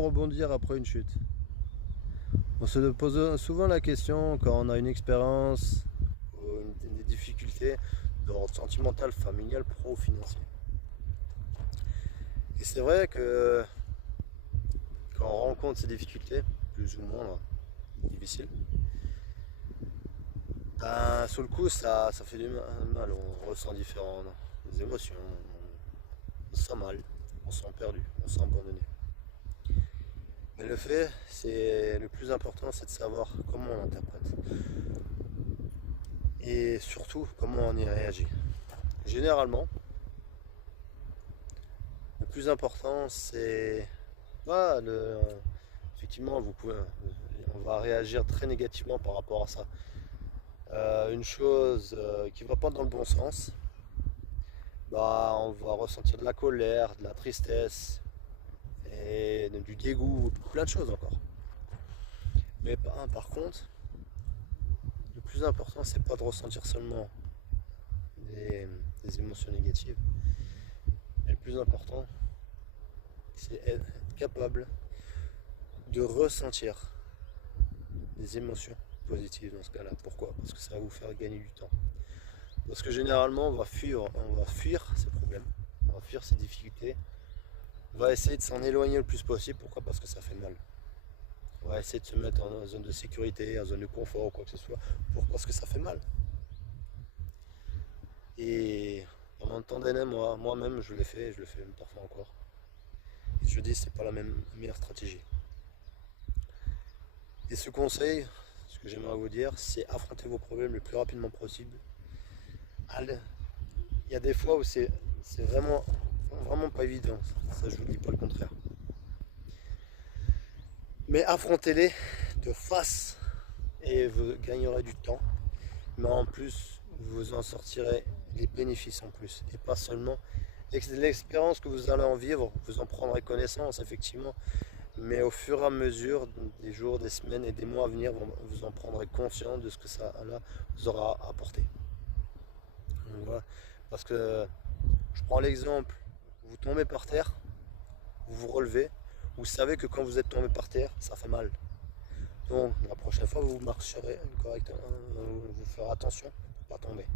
Rebondir après une chute. On se pose souvent la question quand on a une expérience ou des difficultés d'ordre sentimental, familial, pro ou financier. Et c'est vrai que quand on rencontre ces difficultés, plus ou moins difficiles, ben, sous le coup ça fait du mal, on ressent différentes émotions, on se sent mal, on se sent perdu, on se sent abandonné. Mais le plus important, c'est de savoir comment on interprète. Et surtout, comment on y réagit. Généralement, le plus important, c'est pas effectivement, on va réagir très négativement par rapport à ça. Une chose qui va pas dans le bon sens, bah, on va ressentir de la colère, de la tristesse et du dégoût, plein de choses encore. Mais par contre, le plus important, c'est pas de ressentir seulement des émotions négatives. Mais le plus important, c'est être capable de ressentir des émotions positives dans ce cas-là. Pourquoi? Parce que ça va vous faire gagner du temps. Parce que généralement, on va fuir ces problèmes, on va fuir ces difficultés, on va essayer de s'en éloigner le plus possible. Pourquoi? Parce que ça fait mal. On va essayer de se mettre en zone de sécurité, en zone de confort ou quoi que ce soit. Pourquoi? Parce que ça fait mal. Et pendant tant d'années, moi-même, je l'ai fait, et je le fais parfois encore. Et je dis, c'est pas la meilleure stratégie. Et ce conseil, ce que j'aimerais vous dire, c'est affronter vos problèmes le plus rapidement possible. Il y a des fois où c'est vraiment pas évident. Ça, je vous dis pas le contraire. Mais affrontez-les de face et vous gagnerez du temps. Mais en plus, vous en sortirez les bénéfices en plus. Et pas seulement l'expérience que vous allez en vivre, vous en prendrez connaissance effectivement. Mais au fur et à mesure des jours, des semaines et des mois à venir, vous en prendrez conscience de ce que ça là, vous aura apporté. Donc voilà. Parce que je prends l'exemple, vous tombez par terre, vous vous relevez, vous savez que quand vous êtes tombé par terre, ça fait mal. Donc la prochaine fois, vous marcherez correctement, vous ferez attention pour ne pas tomber.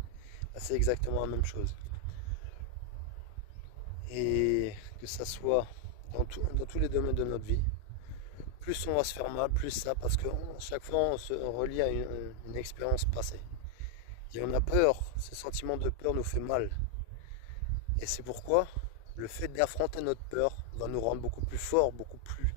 C'est exactement la même chose. Et que ça soit dans tous les domaines de notre vie, plus on va se faire mal, plus ça, parce que chaque fois on se relie à une expérience passée. Et on a peur, ce sentiment de peur nous fait mal. Et c'est pourquoi le fait d'affronter notre peur va nous rendre beaucoup plus forts, beaucoup plus